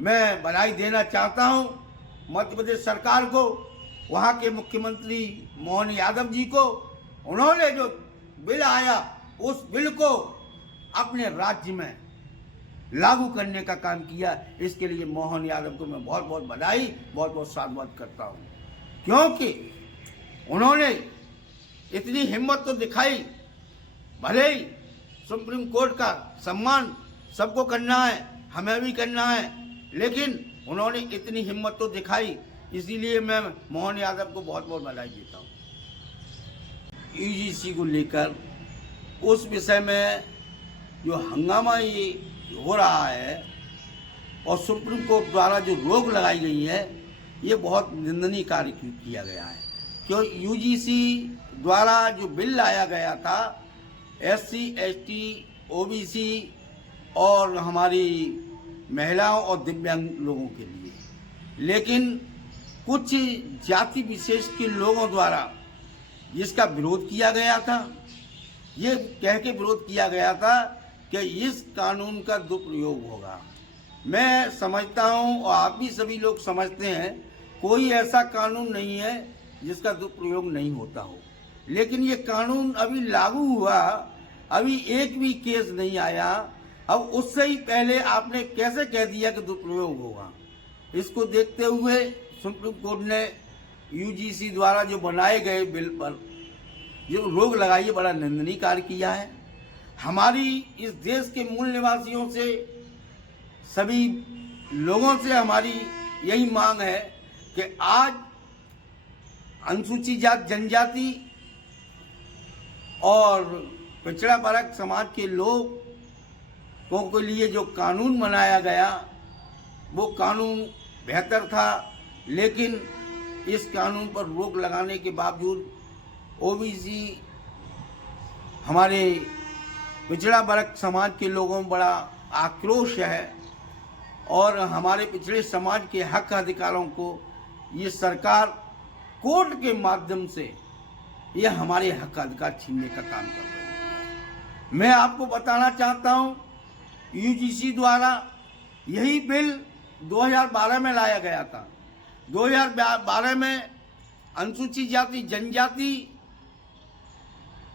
मैं बधाई देना चाहता हूं मध्य प्रदेश सरकार को, वहां के मुख्यमंत्री मोहन यादव जी को। उन्होंने जो बिल आया उस बिल को अपने राज्य में लागू करने का काम किया। इसके लिए मोहन यादव को मैं बहुत बहुत बधाई, बहुत बहुत साधुवाद करता हूं, क्योंकि उन्होंने इतनी हिम्मत तो दिखाई। भले ही सुप्रीम कोर्ट का सम्मान सबको करना है, हमें भी करना है, लेकिन उन्होंने इतनी हिम्मत तो दिखाई, इसीलिए मैं मोहन यादव को बहुत बहुत बधाई देता हूँ। यूजीसी को लेकर उस विषय में जो हंगामा ये हो रहा है और सुप्रीम कोर्ट द्वारा जो रोक लगाई गई है, ये बहुत निंदनीय कार्य किया गया है। क्यों यूजीसी द्वारा जो बिल लाया गया था SC, ST, OBC और हमारी महिलाओं और दिव्यांग लोगों के लिए, लेकिन कुछ जाति विशेष के लोगों द्वारा इसका विरोध किया गया था। ये कह के विरोध किया गया था कि इस कानून का दुरुपयोग होगा। मैं समझता हूँ और आप भी सभी लोग समझते हैं, कोई ऐसा कानून नहीं है जिसका दुरुपयोग नहीं होता हो। लेकिन ये कानून अभी लागू हुआ, अभी एक भी केस नहीं आया, अब उससे ही पहले आपने कैसे कह दिया कि दुरुपयोग होगा। इसको देखते हुए सुप्रीम कोर्ट ने यूजीसी द्वारा जो बनाए गए बिल पर जो रोक लगाई, बड़ा निंदनीय कार्य किया है। हमारी इस देश के मूल निवासियों से, सभी लोगों से हमारी यही मांग है कि आज अनुसूचित जाति, जनजाति और पिछड़ा वर्ग समाज के लोगों के लिए जो कानून बनाया गया वो कानून बेहतर था, लेकिन इस कानून पर रोक लगाने के बावजूद ओबीसी, हमारे पिछड़ा वर्ग समाज के लोगों में बड़ा आक्रोश है और हमारे पिछड़े समाज के हक अधिकारों को ये सरकार कोर्ट के माध्यम से ये हमारे हक अधिकार छीनने का काम कर रही है। मैं आपको बताना चाहता हूँ, यूजीसी द्वारा यही बिल 2012 में लाया गया था। 2012 में अनुसूचित जाति, जनजाति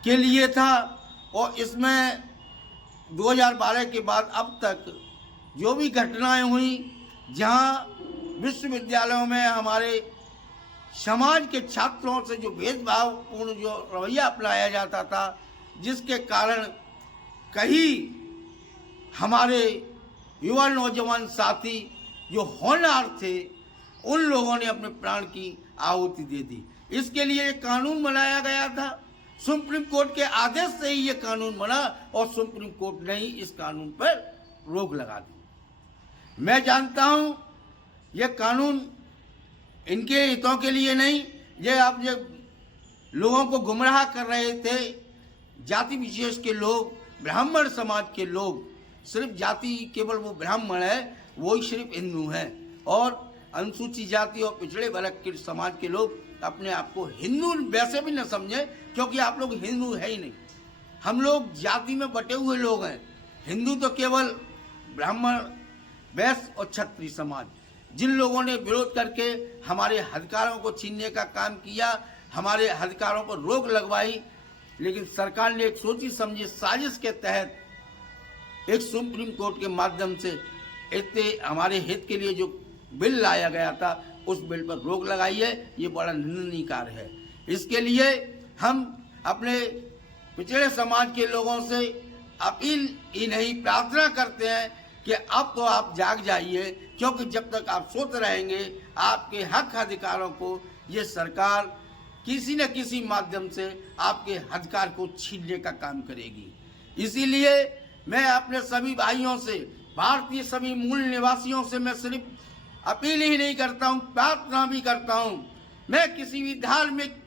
के लिए था और इसमें 2012 के बाद अब तक जो भी घटनाएं हुई, जहां विश्वविद्यालयों में हमारे समाज के छात्रों से जो भेदभावपूर्ण जो रवैया अपनाया जाता था, जिसके कारण कई हमारे युवा नौजवान साथी जो होनहार थे, उन लोगों ने अपने प्राण की आहुति दे दी। इसके लिए एक कानून बनाया गया था। सुप्रीम कोर्ट के आदेश से ही ये कानून बना और सुप्रीम कोर्ट ने ही इस कानून पर रोक लगा दी। मैं जानता हूं ये कानून इनके हितों के लिए नहीं, ये आप जो लोगों को गुमराह कर रहे थे, जाति विशेष के लोग, ब्राह्मण समाज के लोग, सिर्फ जाति केवल वो ब्राह्मण है, वो ही सिर्फ हिंदू है, और अनुसूचित जाति और पिछड़े वर्ग के समाज के लोग अपने आप को हिंदू वैसे भी न समझे, क्योंकि आप लोग हिंदू है ही नहीं। हम लोग जाति में बटे हुए लोग हैं। हिंदू तो केवल ब्राह्मण, वैश्य और क्षत्रिय समाज, जिन लोगों ने विरोध करके हमारे अधिकारों को छीनने का काम किया, हमारे अधिकारों पर रोक लगवाई, लेकिन सरकार ने एक सोची समझी साजिश के तहत एक सुप्रीम कोर्ट के माध्यम से इतने हमारे हित के लिए जो बिल लाया गया था, उस बिल पर रोक लगाई है। ये बड़ा निंदनीय कार्य है। इसके लिए हम अपने पिछड़े समाज के लोगों से अपील ही नहीं, प्रार्थना करते हैं कि अब तो आप जाग जाइए, क्योंकि जब तक आप सोते रहेंगे आपके हक अधिकारों को ये सरकार किसी न किसी माध्यम से आपके अधिकार को छीनने का काम करेगी। इसीलिए मैं अपने सभी भाइयों से, भारतीय सभी मूल निवासियों से मैं सिर्फ अपील ही नहीं करता हूँ, प्रार्थना भी करता हूँ। मैं किसी भी धार्मिक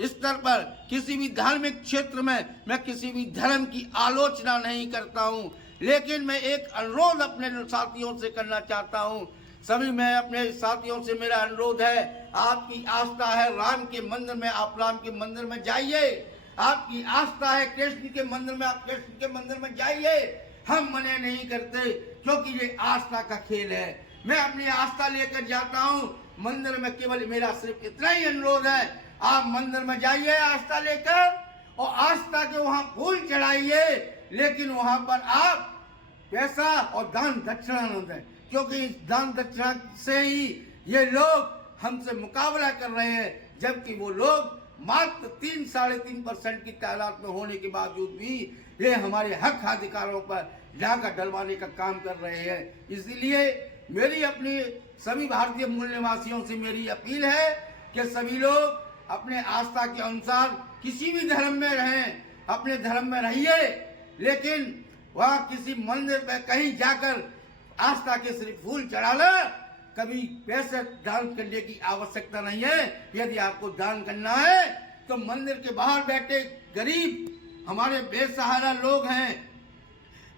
स्तर पर, किसी भी धार्मिक क्षेत्र में मैं किसी भी धर्म की आलोचना नहीं करता हूँ, लेकिन मैं एक अनुरोध अपने साथियों से करना चाहता हूँ। सभी मैं अपने साथियों से मेरा अनुरोध है, आपकी आस्था है राम के मंदिर में, आप राम के मंदिर में जाइए। आपकी आस्था है कृष्ण के मंदिर में, आप कृष्ण के मंदिर में जाइए। हम मना नहीं करते, क्योंकि ये आस्था का खेल है। मैं अपनी आस्था लेकर जाता हूँ मंदिर में। केवल मेरा सिर्फ इतना ही अनुरोध है, आप मंदिर में जाइए आस्था लेकर और आस्था के वहां फूल चढ़ाइए, लेकिन वहां पर आप पैसा और दान दक्षिणा न दें, क्योंकि इस दान दक्षिणा से ही ये लोग हमसे मुकाबला कर रहे हैं, जबकि वो लोग मात्र 3-3.5% की तादाद में होने के बावजूद भी ये हमारे हक अधिकारों पर डाका डलवाने का काम कर रहे हैं। इसलिए मेरी अपनी सभी भारतीय मूल निवासियों से मेरी अपील है कि सभी लोग अपने आस्था के अनुसार किसी भी धर्म में रहें, अपने धर्म में रहिए, लेकिन वहाँ किसी मंदिर पे कहीं जाकर आस्था के सिर्फ फूल चढ़ा ले, कभी पैसे दान करने की आवश्यकता नहीं है। यदि आपको दान करना है तो मंदिर के बाहर बैठे गरीब हमारे बेसहारा लोग हैं,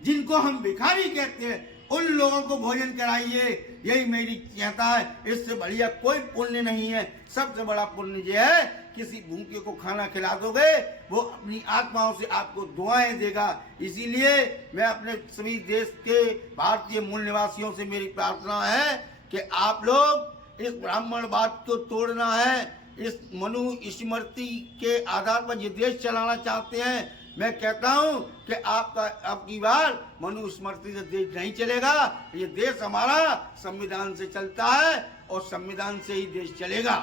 जिनको हम भिखारी कहते हैं, उन लोगों को भोजन कराइए। यही मेरी कहता है, इससे बढ़िया कोई पुण्य नहीं है। सबसे बड़ा पुण्य जो है, किसी भूखे को खाना खिला दोगे, वो अपनी आत्माओं से आपको दुआएं देगा। इसीलिए मैं अपने सभी देश के भारतीय मूल निवासियों से मेरी प्रार्थना है कि आप लोग इस ब्राह्मणवाद को तोड़ना है, इस मनु स्मृति के आधार पर ये देश चलाना चाहते हैं। मैं कहता हूं कि आपकी बार मनु स्मृति से देश नहीं चलेगा। ये देश हमारा संविधान से चलता है और संविधान से ही देश चलेगा।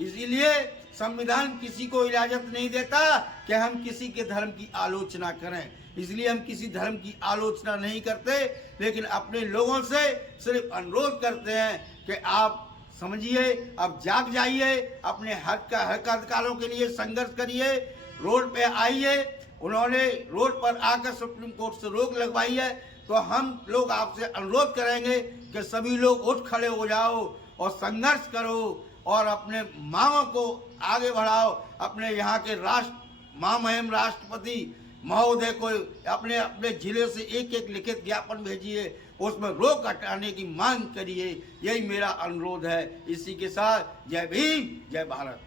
इसीलिए संविधान किसी को इजाजत नहीं देता कि हम किसी के धर्म की आलोचना करें, इसलिए हम किसी धर्म की आलोचना नहीं करते, लेकिन अपने लोगों से सिर्फ अनुरोध करते हैं कि आप समझिए, अब जाग जाइए, अपने हक अधिकारों के लिए संघर्ष करिए, रोड पे आइए। उन्होंने रोड पर आकर सुप्रीम कोर्ट से रोक लगवाई है, तो हम लोग आपसे अनुरोध करेंगे कि सभी लोग उठ खड़े हो जाओ और संघर्ष करो और अपने मांगों को आगे बढ़ाओ। अपने यहाँ के महामहिम राष्ट्रपति महोदय को अपने अपने जिले से एक लिखित ज्ञापन भेजिए, उसमें रोक हटाने की मांग करिए। यही मेरा अनुरोध है। इसी के साथ जय भीम, जय भारत।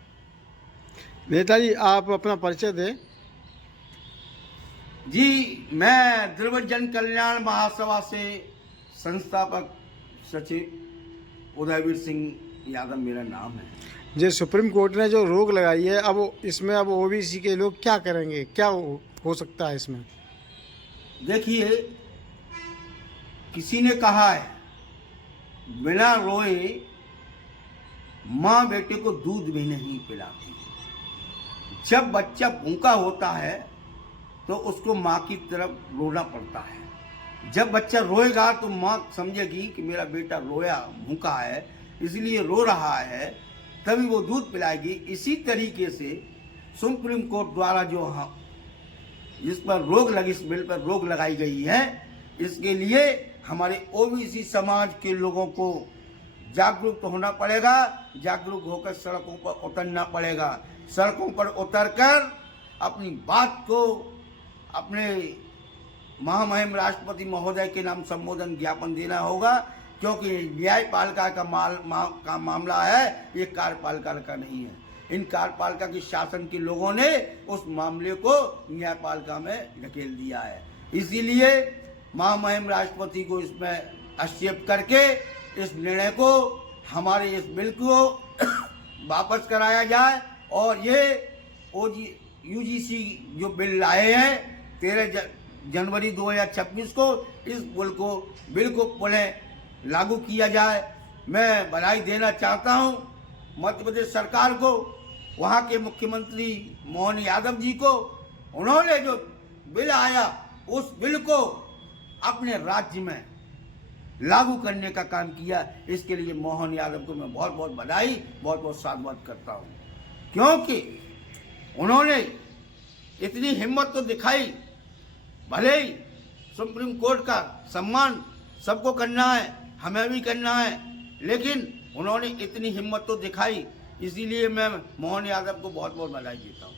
नेताजी, आप अपना परिचय दें। जी, मैं द्रविड़ जन कल्याण महासभा से संस्थापक सचिव उदयवीर सिंह यादव मेरा नाम है। जो सुप्रीम कोर्ट ने जो रोक लगाई है, अब इसमें अब ओबीसी के लोग क्या करेंगे, क्या हो सकता है इसमें? देखिए, किसी ने कहा है, बिना रोए माँ बेटे को दूध भी नहीं पिलाती। जब बच्चा भूखा होता है तो उसको माँ की तरफ रोना पड़ता है। जब बच्चा रोएगा तो माँ समझेगी कि मेरा बेटा रोया, भूखा है, इसलिए रो रहा है, तभी वो दूध पिलाएगी। इसी तरीके से सुप्रीम कोर्ट द्वारा जो जिस पर रोक लगी, इस बिल पर रोक लगाई गई है, इसके लिए हमारे ओबीसी समाज के लोगों को जागरूक तो होना पड़ेगा। जागरूक होकर सड़कों पर उतरना पड़ेगा। सड़कों पर उतरकर अपनी बात को अपने महामहिम राष्ट्रपति महोदय के नाम संबोधन ज्ञापन देना होगा, क्योंकि न्यायपालिका का मामला है, ये कार्यपालिका का नहीं है। इन कार्यपालिका के शासन के लोगों ने उस मामले को न्यायपालिका में धकेल दिया है। इसीलिए महामहिम राष्ट्रपति को इसमें हस्तक्षेप करके इस निर्णय को, हमारे इस बिल को वापस कराया जाए और ये यूजीसी जो बिल लाए हैं 13 जनवरी 2026 को, इस बिल को पुनः लागू किया जाए। मैं बधाई देना चाहता हूं मध्य प्रदेश सरकार को, वहां के मुख्यमंत्री मोहन यादव जी को। उन्होंने जो बिल आया उस बिल को अपने राज्य में लागू करने का काम किया। इसके लिए मोहन यादव को मैं बहुत बहुत बधाई, बहुत बहुत साधुवाद करता हूं, क्योंकि उन्होंने इतनी हिम्मत तो दिखाई। भले ही सुप्रीम कोर्ट का सम्मान सबको करना है, हमें भी करना है, लेकिन उन्होंने इतनी हिम्मत तो दिखाई। इसीलिए मैं मोहन यादव को बहुत बहुत बधाई देता हूँ।